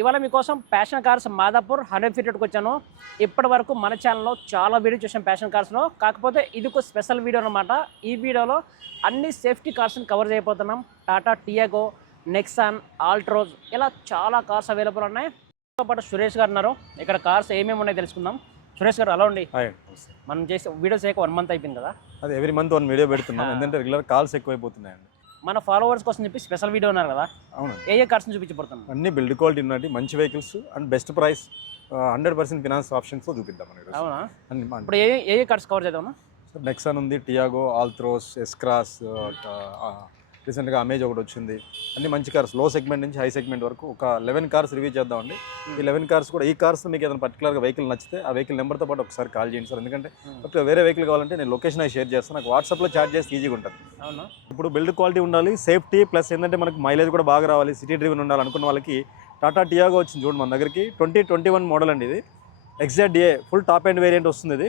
ఇవాళ మీకోసం passion cars Madhapur hundred ఫీటెడ్కి వచ్చాను. ఇప్పటి వరకు మన ఛానల్లో చాలా వీడియో చూసాం ప్యాషన్ కార్స్లో కాకపోతే ఇది ఒక స్పెషల్ వీడియో అనమాట ఈ వీడియోలో అన్ని సేఫ్టీ కార్స్ని కవర్ చేయబోతున్నాం. టాటా టియాగో నెక్సాన్ ఆల్ట్రోజ్ ఇలా చాలా కార్స్ అవైలబుల్ ఉన్నాయి. తో పాటు సురేష్ గారు ఉన్నారు. ఇక్కడ కార్స్ ఏమేమి ఉన్నాయో తెలుసుకుందాం. సురేష్ గారు అలా ఉండి మనం చేసే వీడియో చేయక వన్ మంత్ అయిపోయింది కదా. అది ఎవ్రీ మంత్ వన్ వీడియో పెడుతున్నాం. ఎందుకంటే రెగ్యులర్ కాల్స్ ఎక్కువైపోతున్నాయండి. మన ఫాలోవర్స్ కోసం చెప్పి స్పెషల్ వీడియో ఉన్నారు కదా. అవును. ఏ ఏ కార్స్ని చూపించబడుతున్నాం అన్ని బిల్డ్ క్వాలిటీ ఉన్నట్టు మంచి vehicles and best price hundred percent finance ఆప్షన్స్తో చూపిద్దాం అవునా? అన్ని ఇప్పుడు ఏ ఏ ఏ కార్స్ కవర్ చేద్దాం నెక్సాన్ ఉంది టియాగో ఆల్త్రోస్ ఎస్క్రాస్ రీసెంట్గా అమేజ్ ఒకటి వచ్చింది. అన్ని మంచి కార్స్లో సెగ్మెంట్ నుంచి హై సెగ్మెంట్ వరకు ఒక లెవెన్ కార్స్ రివ్యూ చేద్దామండి. ఈ లెవెన్ కార్స్ కూడా ఈ కార్స్ మీకు ఏదైనా పర్టికులర్గా వెహికల్ నచ్చితే ఆ వెహికల్ నెంబర్తో పాటు ఒకసారి కాల్ చేయండి సార్. ఎందుకంటే ఒక వేరే వెహికల్ కావాలంటే నేను లొకేషన్ అవి షేర్ చేస్తాను. నాకు వాట్సాప్లో చార్జ్ చేస్తే ఈజీగా ఉంటుంది. అవునా? ఇప్పుడు బిల్డ్ క్వాలిటీ ఉండాలి సేఫ్టీ ప్లస్ ఏంటంటే మనకు మైలేజ్ కూడా బాగా రావాలి సిటీ డ్రివెన్ ఉండాలి అనుకున్న వాళ్ళకి టాటా టియాగో వచ్చింది చూడండి మన దగ్గరికి. ట్వంటీ ట్వంటీ వన్ మోడల్ అండి ఇది. Exact A full top end variant వస్తుంది ఇది.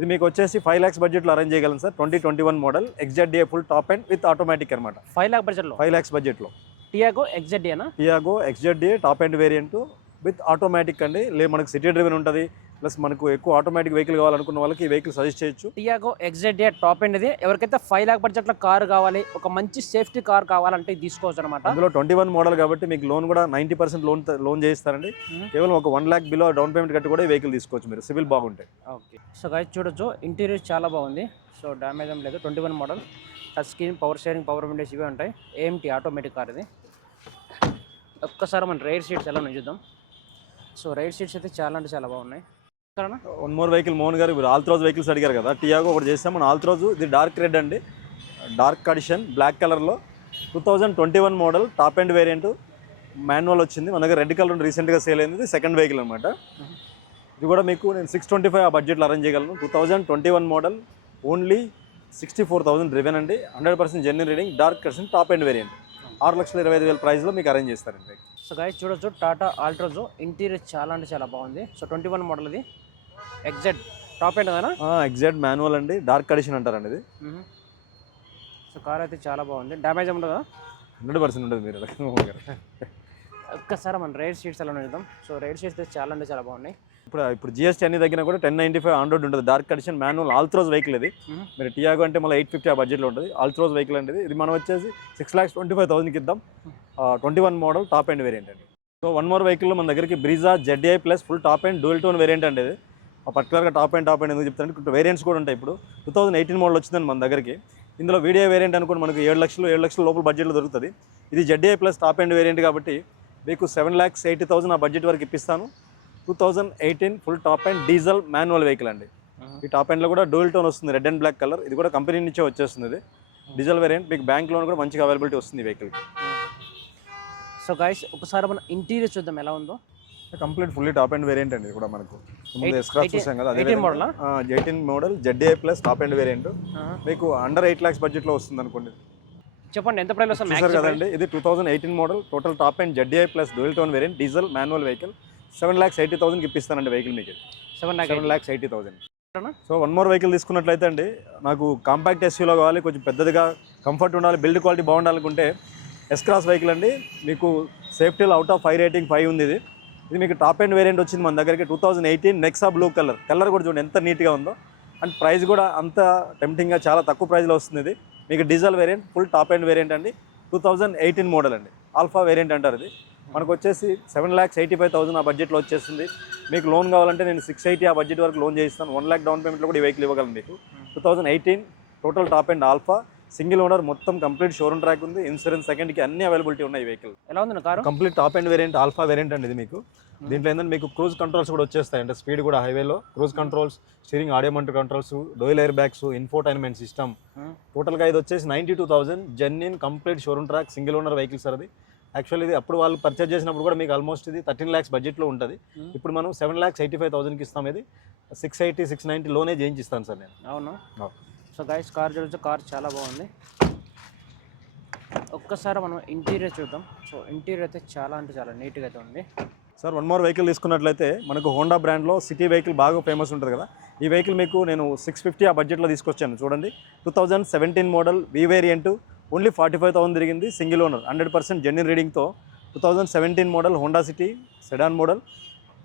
ఇది మీకు వచ్చేసి ఫైవ్ ల్యాక్స్ బడ్జెట్లో అరేంజ్ చేయగలను sir. Twenty twenty one model exact A full top end with automatic అనమాట ఫైవ్ లాక్ బడ్జెట్లో ఫైవ్ ల్యాక్స్ బడ్జెట్లో Tiago ఎగ్జెడ్ఏనా Tiago exact A top end variant with automatic అండి. లే మనకు సిటీ డ్రివెన్ ఉంటుంది. ప్లస్ మనకు ఎక్కువ ఆటోమేటిక్ వెహికల్ కావాలనుకున్న వాళ్ళకి ఈ వెహికల్ సజెస్ట్ చేయొచ్చు. టియాగో ఎగ్జెడ్ఏ టాప్ ఎండ్ ఇది. ఎవరికైతే ఫైవ్ లాక్ బడ్జెట్లో కార్ కావాలి ఒక మంచి సేఫ్టీ కార్ కావాలంటే తీసుకోవచ్చు అనమాట అందులో ట్వంటీ వన్ మోడల్ కాబట్టి మీకు లోన్ కూడా నైంటీ పర్సెంట్ లోన్ లోన్ చేయిస్తారండి. Mhm. కేవలం ఒక one lakh below down payment కట్టి కూడా ఈ వెహికల్ తీసుకోవచ్చు మీరు. సివిల్ బాగుంటాయి. ఓకే సో గైస్ చూడొచ్చు. ఇంటీరియర్ చాలా బాగుంది. సో డ్యామేజ్ ఏం లేదు. Twenty one model touch screen power steering power windows ఇవే ఉంటాయి. ఏఎంటీ ఆటోమేటిక్ కార్ ఇది. ఒక్కసారి మన రైడ్ సీట్స్ ఎలా ఉన్నాయి చూద్దాం. సో రైడ్ సీట్స్ అయితే చాలా అంటే చాలా బాగున్నాయి. సరేనా వన్ మోర్ వెహికల్ మోహన్ గారు మీరు ఆల్త్రోజ్ వెహికల్స్ అడిగారు కదా. టియాగో ఒకటి చేస్తాం మన ఆల్త్రోజ్ ఇది డార్క్ రెడ్ అండి. డార్క్ కడిషన్ బ్లాక్ కలర్లో two thousand twenty one model top end variant manual వచ్చింది. మన దగ్గర రెడ్ కలర్ రీసెంట్గా సేల్ అయింది. సెకండ్ వెహికల్ అనమాట ఇది కూడా మీకు నేను సిక్స్ ట్వంటీ ఫైవ్ ఆ బడ్జెట్లో అరేంజ్ చేయగలను. Two thousand twenty one model only sixty four thousand driven అండి. Hundred percent genuine reading dark edition top end variant ఆరు లక్షల ఇరవై ఐదు వేల ప్రైస్లో మీకు అరేంజ్ చేస్తారండి. సో గైస్ చూడొచ్చు టాటా ఆల్ట్రోజో. ఇంటీరియర్ చాలా అంటే చాలా బాగుంది. సో ట్వంటీ వన్ మోడల్ ఇది. ఎగ్జాక్ట్ టాప్ ఎండ్ కదా ఎగ్జాక్ట్ మాన్యువల్ అండి. డార్క్ కడిషన్ అంటారండి ఇది. సో కార్ అయితే చాలా బాగుంది. డ్యామేజ్ ఉండదా హండ్రెడ్ పర్సెంట్ ఉంటుంది మీరు. ఒక్కసారి మన రైడ్ సీట్స్ ఎలా చూద్దాం సో రైడ్ అయితే చాలా అంటే చాలా బాగున్నాయి. ఇప్పుడు ఇప్పుడు జిఎస్టీ అన్ని దగ్గర కూడా టెన్ నైంటీ ఫైవ్ హండ్రెడ్ ఉంటుంది. Dark condition manual Altroz vehicle ఇది. మీరు టియాగో అంటే మళ్ళీ ఎయిట్ ఫిఫ్టీ ఆ బడ్జెట్లో ఉంటుంది. ఆల్త్రోజ్ వెహికల్ అంటే ఇది. మనం వచ్చేసి సిక్స్ ల్యాక్స్ ట్వంటీ ఫైవ్ థౌసండ్కి ఇద్దాం. Twenty one model top end variant అండి. సో వన్ మోర్ వెహికల్లో మన దగ్గరికి Brezza ZI plus full top end dual tone variant అండి ఇది. పర్టికులర్గా టాప్ అండ్ టాప్ అండ్ ఎందుకు చెప్తానంటే వేరియంట్స్ కూడా ఉంటాయి. ఇప్పుడు టూ థౌసండ్ ఎయిటీన్ మోడల్ వచ్చిందండి మన దగ్గరికి. ఇందులో వీడియో వేరియంట్ అనుకోండి మనకి ఏడు లక్షలు ఏడు లక్షల లోపల బడ్జెట్లో దొరుకుతుంది. ఇది ZI plus top end variant కాబట్టి మీకు సెవెన్ ల్యాక్స్ ఎయిటీ థౌసండ్ ఆ బడ్జెట్ వరకు ఇప్పిస్తాను. Two thousand eighteen full top end diesel manual vehicle అండి. ఈ టాప్ ఎండ్లో కూడా డూయల్ టోన్ వస్తుంది రెడ్ అండ్ బ్లాక్ కలర్ ఇది కూడా కంపెనీ నుంచే వచ్చేస్తుంది ఇది. డీజిల్ వేరియంట్ మీకు బ్యాంక్ లోన్ కూడా మంచిగా అవైలబిలిటీ వస్తుంది ఈ వెహికల్ సో గైస్ ఒకసారి మన ఇంటీరియర్ చూద్దాం ఎలా ఉందో. Complete fully top end variant అండి కూడా మనకు. ముందు eighteen- చూసాం కదా అదే 18 model eighteen model ZA plus top end variant. మీకు అండర్ ఎయిట్ ల్యాక్స్ బడ్జెట్లో వస్తుంది అనుకోండి. చెప్పండి ఎంత ప్రైస్ వస్తుంది? చూసారు కదండి ఇది two thousand eighteen model total top end ZA plus dual tone variant diesel manual vehicle seven lakhs eighty థౌసండ్కి ఇప్పిస్తానండి వెహికల్ మీకు seven seven lakhs eighty thousand? So one more vehicle తీసుకున్నట్లయితే అండి నాకు కాంపాక్ట్ ఎస్యూలో కావాలి కొంచెం పెద్దదిగా కంఫర్ట్ ఉండాలి బిల్డ్ క్వాలిటీ బాగుండాలనుకుంటే ఎస్ క్రాస్ వెహికల్ అండి మీకు సేఫ్టీలో out of five rating five ఉంది ఇది. ఇది మీకు టాప్ అండ్ వేరియంట్ వచ్చింది మన దగ్గరికి two thousand eighteen Nexa blue colour colour కూడా చూడండి ఎంత నీట్గా ఉందో. అండ్ ప్రైస్ కూడా అంత టెంప్టింగ్గా చాలా తక్కువ ప్రైస్లో వస్తుంది ఇది. మీకు diesel variant full top end variant అండి. టూ థౌజండ్ ఎయిటీన్ మోడల్ అండి. ఆల్ఫా వేరియంట్ అంటారు ఇది. మనకు వచ్చేసి seven lakhs eighty five thousand ఆ బడ్జెట్లో వచ్చేస్తుంది. మీకు లోన్ కావాలంటే నేను సిక్స్ ఎయిటీ ఆ బడ్జెట్ వరకు లోన్ చేయిస్తాను. వన్ ల్యాక్ డౌన్ పేమెంట్లో కూడా ఈ వెహికల్ ఇవ్వగలను మీకు. Two thousand eighteen total top end Alpha single owner మొత్తం కంప్లీట్ షోరూమ్ ట్రాక్ ఉంది. ఇన్సూరెన్స్ సెకండ్కి అన్ని అవైలబిలిటీ ఉన్నాయి ఈ వెహికల్ ఎలా ఉంది car? Complete top end variant Alpha variant అండి ఇది మీకు. దీంట్లో ఏంటంటే మీకు క్రూజ్ కంట్రోల్స్ కూడా వచ్చేస్తాయి. అంటే స్పీడ్ కూడా హైవేలో. Cruise controls steering audio mounted controls dual air bags infotainment system. Hmm. టోటల్గా ఇది వచ్చేసి ninety two thousand. Genuine complete showroom track single owner vehicle sir అది. యాక్చువల్లీ ఇది అప్పుడు వాళ్ళు పర్చేజ్ చేసినప్పుడు కూడా మీకు ఆల్మోస్ట్ ఇది థర్టీన్ ల్యాక్స్ బడ్జెట్లో ఉంటుంది. Hmm. ఇప్పుడు మనం సెవెన్ ల్యాక్స్ ఎయిటీ ఫైవ్ థౌసండ్కి ఇస్తాం. ఇది సిక్స్ ఎయిటీ సిక్స్ నైంటీ లోనే చేయించిస్తాను సార్ నేను. అవును. అవును. సో గైస్ కార్ చూడొచ్చు. కార్ చాలా బాగుంది. ఒక్కసారి మనం ఇంటీరియర్ చూద్దాం. సో ఇంటీరియర్ అయితే చాలా అంటే చాలా నీట్గా అయితే ఉంది. సార్ వన్ మోర్ వెహికల్ తీసుకున్నట్లయితే మనకు హోండా బ్రాండ్లో సిటీ వెహికల్ బాగా ఫేమస్ ఉంటుంది కదా? ఈ వెహికల్ మీకు నేను సిక్స్ ఫిఫ్టీ ఆ బడ్జెట్లో తీసుకొచ్చాను. చూడండి. Two thousand seventeen model V variant only forty five thousand తిరిగింది. Single owner hundred percent genuine రీడింగ్తో two thousand seventeen model Honda City sedan model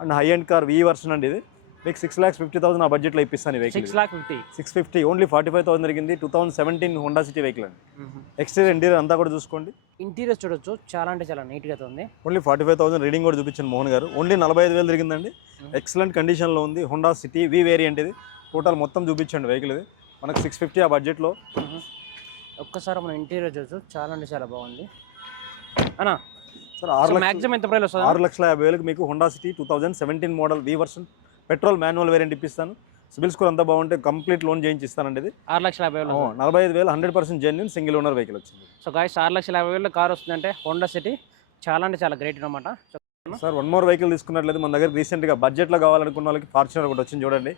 and high end car V version అండి ఇది. మీకు six lakhs fifty thousand ఆ బడ్జెట్లో ఇప్పిస్తాను vehicle six lakh fifty six fifty only forty five thousand జరిగింది two thousand seventeen Honda City vehicle అండి. Exterior interior అంతా కూడా చూసుకోండి. ఇంటీరియర్ చూడొచ్చు చాలా అంటే చాలా నీట్గా ఉంది. Only forty five thousand reading కూడా చూపించాను మోహన్ గారు. ఓన్లీ నలభై ఐదు వేలు జరిగిందండి. ఎక్సలెంట్ కండిషన్లో ఉంది. హోండా సిటీ వి వేరియంట్ ఇది. టోటల్ మొత్తం చూపించండి వెహికల్ ఇది. మనకు సిక్స్ ఫిఫ్టీ ఆ బడ్జెట్లో. ఒక్కసారి మనం ఇంటీరియర్ చూడొచ్చు చాలా అంటే చాలా బాగుంది. అన్నా సార్ ఆరు మ్యాక్సిమం ఎంత ప్రైస్ వస్తుంది? ఆరు లక్షల యాభై వేలకు మీకు Honda City two thousand seventeen model V version petrol manual variant ఇప్పిస్తాను. సిబిల్ స్కోర్ అంతా బాగుంటే కంప్లీట్ లోన్ చేయించి ఇస్తానండి ఇది. ఆరు లక్షల యాభై వేలు నలభై ఐదు వేలు hundred percent genuine single owner vehicle వచ్చింది. సో గాయస్ ఆరు లక్షల యాభై వేలు కార్ వస్తుందంటే హోండా సిటీ చాలా అంటే చాలా గ్రేట్ అనమాట సార్ వన్ మోర్ వెహికల్ తీసుకున్నట్లయితే మన దగ్గర రీసెంట్గా బడ్జెట్లో కావాలనుకున్న వాళ్ళకి ఫార్చునర్ ఒకటి వచ్చింది చూడండి.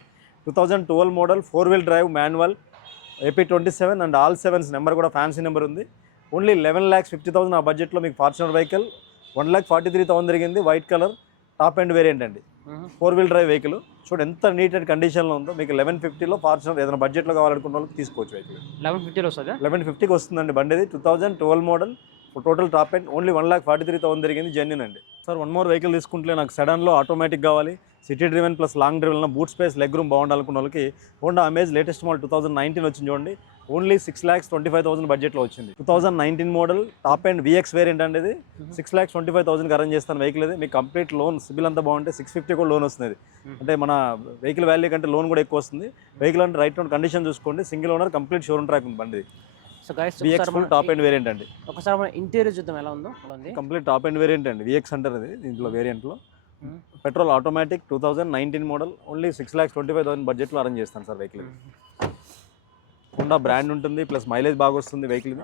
Two thousand twelve model four wheel drive manual AP twenty seven and all sevens number కూడా ఫ్యాన్సీ నెంబర్ ఉంది. Only eleven lakhs fifty thousand ఆ బడ్జెట్లో మీకు Fortuner vehicle one lakh forty three thousand జరిగింది white colour top end variant అండి. Four wheel drive vehicle. చూడండి ఎంత neat and కండిషన్లో ఉందో. మీకు లెవెన్ ఫిఫ్టీలో ఫార్చునర్ ఏదైనా బడ్జెట్లో కావాలనుకున్న వాళ్ళకి తీసుకోవచ్చు వెహికల్ లెవెన్ ఫిఫ్టీలో వస్తుంది? లెవెన్ ఫిఫ్టీకి వస్తుందండి బండి ఇది two thousand twelve model total top end only one lakh forty three thousand జరిగింది జెన్యున్ అండి. సార్ వన్ మోర్ వెహికల్ తీసుకుంటే నాకు సెడాన్లో ఆటోమేటిక్ కావాలి. City driven plus long driven boot space leg room బాగుండాలనుకున్న వాళ్ళకి Honda Amaze latest model two thousand nineteen వచ్చింది చూడండి. Only six lakhs twenty five thousand budget వచ్చింది. Two thousand nineteen model top end VX variant అండి ఇది six lakhs twenty five థౌసండ్కి arrange చేస్తాను vehicle ఇది. మీకు కంప్లీట్ లోన్ సిబిల్ అంతా బాగుంటే సిక్స్ ఫిఫ్టీ కూడా లోన్ వస్తుంది. అంటే మన వెహికల్ వాల్యూ కంటే లోన్ కూడా ఎక్కువ వస్తుంది. వెహికల్ అంటే రైట్ రౌండ్ కండిషన్ చూసుకోండి. Single owner complete showroom track ఉంది బండి so guys VX full top end variant అండి. ఒకసారి మనం ఇంటీరియర్ చూద్దాం ఎలా ఉందో. కంప్లీట్ టాప్ అండ్ వేరియంట్ అండి. విఎక్స్ అంటారు ఇది దీంట్లో వేరియంట్లో. Petrol automatic two thousand nineteen model only six lakhs twenty five thousand బడ్జెట్లో అరేంజ్ చేస్తాను సార్ వెహికల్ హోండా బ్రాండ్ ఉంటుంది ప్లస్ మైలేజ్ బాగా వస్తుంది వెహికల్ ఇది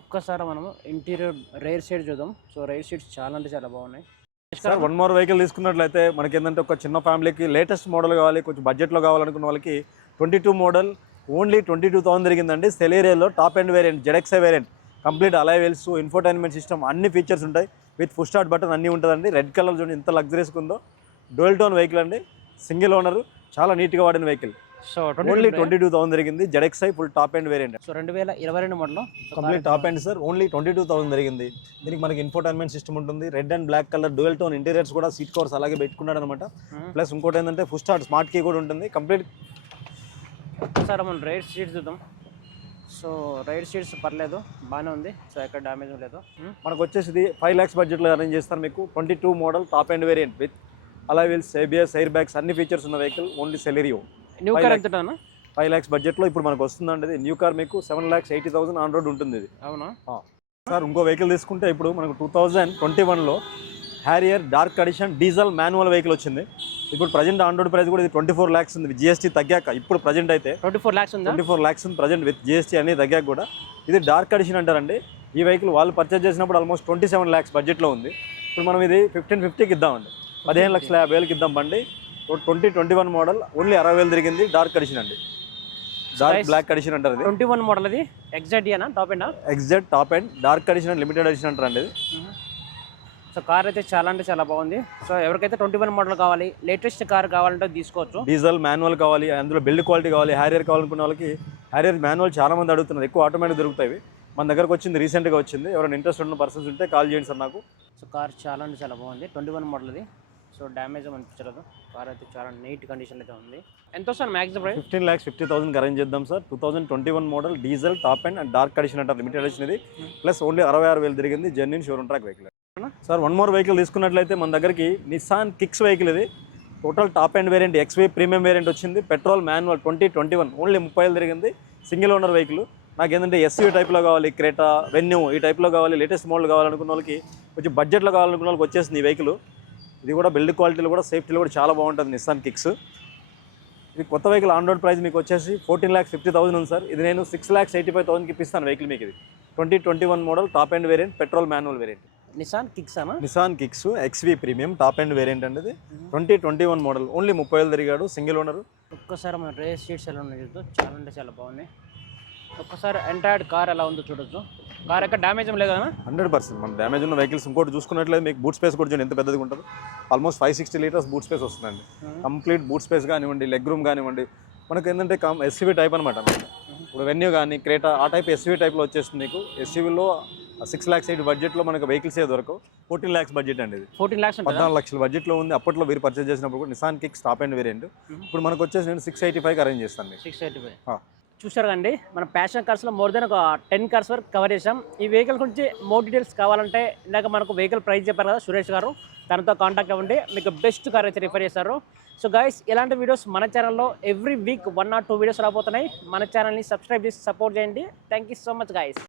ఒక్కసారి మనము ఇంటీరియర్ రైర్ సైడ్ చూద్దాం. సో రైర్ సీట్స్ చాలా అంటే చాలా బాగున్నాయి. సార్ వన్ మోర్ వెహికల్ తీసుకున్నట్లయితే మనకి ఏంటంటే ఒక చిన్న ఫ్యామిలీకి లేటెస్ట్ మోడల్ కావాలి కొంచెం బడ్జెట్లో కావాలనుకున్న వాళ్ళకి twenty two model only twenty two thousand జరిగిందండి సెలేరియాలో top end variant ZXI variant complete alloy wheels infotainment system అన్ని ఫీచర్స్ ఉంటాయి. విత్ ఫుల్ స్టార్ట్ బటన్ అన్నీ ఉంటుందండి. రెడ్ కలర్ చూడండి ఎంత లగ్జరీస్గా ఉందో. డోల్ టోన్ వెహికల్ అండి. సింగిల్ ఓనర్ చాలా నీట్గా వాడిన vehicle so only twenty two thousand జరిగింది. ZXI full top end variant so రెండు వేల ఇరవై రెండు model complete top end sir only twenty two thousand జరిగింది. దీనికి మనకి ఇన్ఫోటైన్మెంట్ సిస్టమ్ ఉంటుంది. Red and black colour dual tone interiors కూడా సీట్ కవర్స్ అలాగే పెట్టుకున్నాడు అనమాట ప్లస్ ఇంకోటి ఏంటంటే ఫుల్ స్టార్ట్ స్మార్ట్ కీ కూడా ఉంటుంది. కంప్లీట్ ఒక్కసారి మనం రైడ్ సీట్స్ చూద్దాం. సో రైడ్ సీట్స్ పర్లేదు. బాగానే ఉంది. సో ఎక్కడ డ్యామేజ్ లేదు. మ్మ్. మనకు వచ్చేసి ఫైవ్ ల్యాక్స్ బడ్జెట్లో అరేంజ్ చేస్తాను మీకు. Twenty two model top end variant with alloy wheels ABS air bags అన్ని ఫీచర్స్ ఉన్న vehicle only Celerio new car. ఎంత ఫైవ్ ల్యాక్స్ బడ్జెట్లో ఇప్పుడు మనకు వస్తుందండి. ఇది న్యూ కార్ మీకు seven lakhs eighty thousand on road ఉంటుంది ఇది. అవునా? సార్ ఇంకో వెహికల్ తీసుకుంటే ఇప్పుడు మనకు టూ థౌజండ్ ట్వంటీ వన్లో Harrier dark edition diesel manual vehicle వచ్చింది. ఇప్పుడు ప్రజెంట్ ఆన్ రోడ్ ప్రైస్ కూడా ఇది ట్వంటీ ఫోర్ ల్యాక్స్ ఉంది జిఎస్టీ తగ్గాక ఇప్పుడు ప్రజెంట్ అయితే ట్వంటీ ఫోర్ ల్యాక్స్ ఉందా ట్వంటీ ఫోర్ ల్యాక్స్ ఉంది ప్రజెంట్ విత్ జిఎస్టీ అనేది తగ్గాక కూడా. ఇది డార్క్ అడిషన్ అంటారండి. ఈ వెహికల్ వాళ్ళు పర్చేజ్ చేసినప్పుడు ఆల్మోస్ట్ ట్వంటీ సెవెన్ ల్యాక్స్ బడ్జెట్లో ఉంది. ఇప్పుడు మనం ఇది ఫిఫ్టీన్ ఫిఫ్టీకి ఇద్దామండి. పదిహేను లక్షల యాభై వేలకి ఇద్దాం బండి. Twenty twenty one model only అరవై వేలు తిరిగింది డార్క్ అడిషన్ అండి. డార్క్. బ్లాక్ అడిషన్ అంటారు ఇది. ట్వంటీ వన్ మోడల్ అది. ఎగ్జాక్ట్ ఇయనా టాప్ ఎండా exact top end dark edition limited edition అంటారండి ఇది. సో కార్ అయితే చాలా అంటే చాలా బాగుంది. సో ఎవరికైతే ట్వంటీ వన్ మోడల్ కావాలి లేటెస్ట్ కార్ కావాలంటే తీసుకోవచ్చు. డీజిల్ మాన్యువల్ కావాలి అందులో బిల్డ్ క్వాలిటీ కావాలి హ్యారియర్ కావాలనుకున్న వాళ్ళకి హ్యారియర్ మాన్యువల్ చాలా మంది అడుగుతున్నారు. ఎక్కువ ఆటోమేటిక్ దొరుకుతాయి మన దగ్గరకు వచ్చింది రీసెంట్గా వచ్చింది. ఎవరైనా ఇంట్రెస్ట్ ఉన్న పర్సన్స్ ఉంటే కాల్ చేయండి సార్ నాకు. సో కార్ చాలా అంటే చాలా బాగుంది. ట్వంటీ వన్ మోడల్ అది. సో డ్యామేజ్ అనిపించలేదు. కార్ అయితే చాలా నీట్ కండిషన్ అయితే ఉంది. ఎంత వస్తుంది maximum price fifteen lakhs fifty thousand arrange చేద్దాం sir. Two thousand twenty one model diesel top end end dark condition అంటారు లిమిటెడ్ అడిషన్ ఇది ప్లస్ ఓన్లీ అరవై ఆరు వేలు తిరిగింది genuine showroom track vehicle sir one more vehicle తీసుకున్నట్లయితే మన దగ్గరికి నిసాన్ కిక్స్ వెహికల్ ఇది. Total top end variant XV premium variant వచ్చింది. Petrol manual twenty twenty one only ముప్పై వేలు తిరిగింది. సింగిల్ ఓనర్ వెహికల్ నాకు ఏంటంటే ఎస్యూ టైప్లో కావాలి క్రేటా వెన్యూ ఈ టైప్లో కావాలి లేటెస్ట్ మోడల్ కావాలనుకున్న వాళ్ళకి కొంచెం బడ్జెట్లో కావాలనుకున్న వాళ్ళకి వచ్చేసింది ఈ వెహికల్ ఇది కూడా బిల్డ్ క్వాలిటీలో కూడా సేఫ్టీలో కూడా చాలా బాగుంటుంది నిస్సాన్ కిక్స్ ఇది కొత్త వెహికల్ ఆన్ రోడ్ ప్రైస్ మీకు వచ్చేసి ఫోర్టీన్ ల్యాక్స్ ఫిఫ్టీ థౌసండ్ ఉంది సార్. ఇది నేను సిక్స్ ల్యాక్స్ ఎయిటీ ఫైవ్ థౌసండ్కి ఇప్పిస్తాను వెహికల్ మీకు ఇది. Twenty twenty one model top end variant petrol manual variant Nissan Kicks అనా? Nissan Kicks XV premium top end variant అండి ఇది. Twenty twenty one model only ముప్పై వేలు తిరిగాడు సింగిల్ ఓనర్ ఒక్కసారి మన రేస్ సీట్స్ ఎలా ఉన్నాయి చూద్దాం. చాలా అంటే చాలా బాగున్నాయి. ఒక్కసారి ఎంటైర్డ్ కార్ ఎలా ఉందో చూడొచ్చు కార్ ఎక్కడ డ్యామేజ్ ఏం లేదా హండ్రెడ్ పర్సెంట్. మన డ్యామేజ్ ఉన్న వెహికల్స్ ఇంకోటి చూసుకున్నట్లయితే మీకు బూట్ స్పేస్ కూడా చూడండి ఎంత పెద్దదిగా ఉంటుంది. Almost five sixty litres boot space వస్తుందండి. కంప్లీట్ బూట్ స్పేస్ కానివ్వండి లెగ్ రూమ్ కానివ్వండి మనకు ఏంటంటే కమ్ ఎస్సీవీ టైప్ అనమాట ఇప్పుడు వెన్యూ కానీ క్రేటా ఆ టైప్ ఎస్సీవీ టైప్లో వచ్చేస్తుంది మీకు. ఎస్సీవీలో సిక్స్ ల్యాక్స్ ఎయిట్ బడ్జెట్లో మనకు వెహికల్స్ ఏ దొరకవు. ఫోర్టీన్ ల్యాక్స్ బడ్జెట్ అండి ఇది. ఫోర్టీన్ ల్యాక్స్ పద్నాలుగు లక్షల బడ్జెట్లో ఉంది. అప్పట్లో మీరు పర్చేస్ చేసినప్పుడు కూడా Nissan kick stop and variant ఇప్పుడు మనకు వచ్చేసి నేను సిక్స్ ఎయిటీ ఫైవ్ అరేంజ్ చేస్తాను సిక్స్ ఎయిటీ ఫైవ్ చూశారు చూసారు కండి మన ప్యాషన్ కార్స్లో మోర్ దెన్ ఒక టెన్ కార్స్ వరకు కవర్ చేసాం ఈ వెహికల్ గురించి మోర్ డీటెయిల్స్ కావాలంటే ఇందాక మనకు వెహికల్ ప్రైస్ చెప్పారు కదా సురేష్ గారు. తనతో కాంటాక్ట్ అవ్వండి. మీకు బెస్ట్ కార్ అయితే రిఫర్ చేస్తారు సో గైస్ ఇలాంటి వీడియోస్ మన ఛానల్లో every week one or two videos రాబోతున్నాయి. మన ఛానల్ని సబ్స్క్రైబ్ చేసి సపోర్ట్ చేయండి. Thank you so much guys